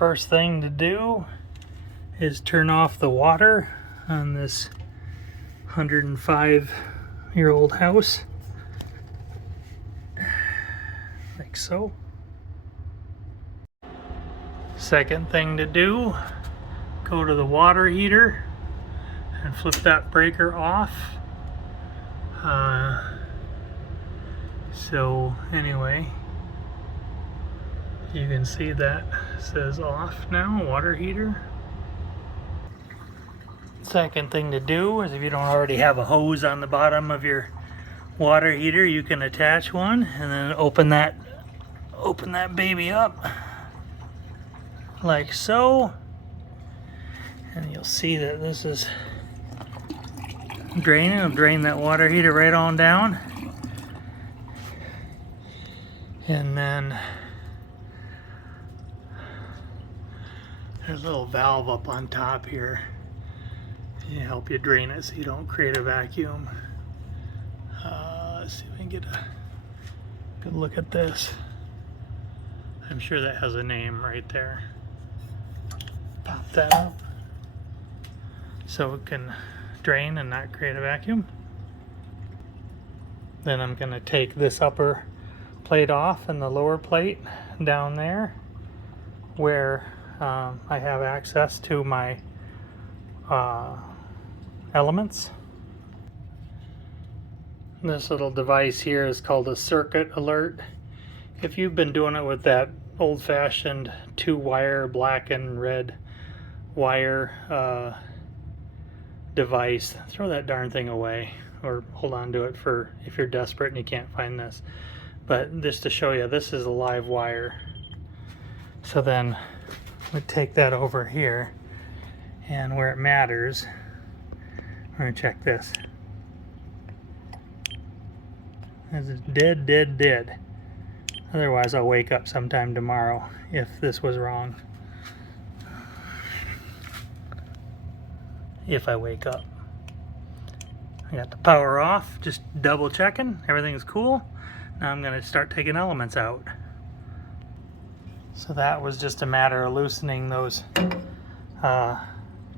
first thing to do is turn off the water on this 105-year-old house, like so. Second thing to do, go to the water heater and flip that breaker off. So anyway, you can see that says off now, water heater. Second thing to do is, if you don't already have a hose on the bottom of your water heater, you can attach one and then open that baby up like so, and you'll see that this is draining. It'll drain that water heater right on down, and then there's a little valve up on top here to help you drain it so you don't create a vacuum. Let's see if we can get a good look at this. I'm sure that has a name right there. Pop that up so it can drain and not create a vacuum. Then I'm going to take this upper plate off and the lower plate down there where I have access to my elements. This little device here is called a circuit alert. If you've been doing it with that old-fashioned 2-wire black and red wire device, throw that darn thing away, or hold on to it for if you're desperate and you can't find this. But just to show you, this is a live wire. So then we take that over here, and where it matters, we're going to check this. This is dead. Otherwise I'll wake up sometime tomorrow if this was wrong. If I wake up. I got the power off, just double checking, everything's cool. Now I'm going to start taking elements out. So that was just a matter of loosening those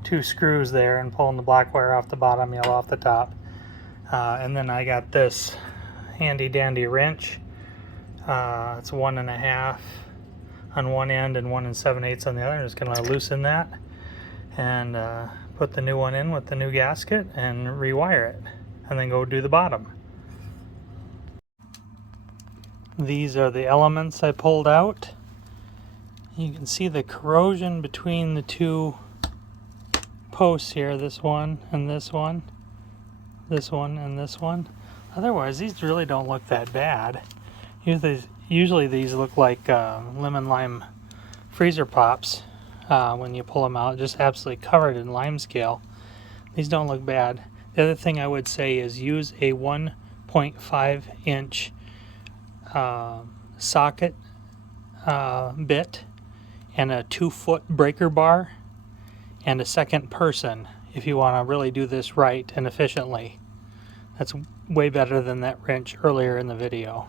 2 screws there and pulling the black wire off the bottom, yellow off the top. And then I got this handy dandy wrench. It's 1.5 on one end and 1 7/8 on the other. I'm just going to loosen that and put the new one in with the new gasket and rewire it, and then go do the bottom. These are the elements I pulled out. You can see the corrosion between the 2 posts here, this one and this one, this one and this one. Otherwise these really don't look that bad. Usually these look like lemon lime freezer pops when you pull them out, just absolutely covered in lime scale. These don't look bad. The other thing I would say is use a 1.5 inch socket bit and a 2-foot breaker bar and a second person if you want to really do this right and efficiently. That's way better than that wrench earlier in the video.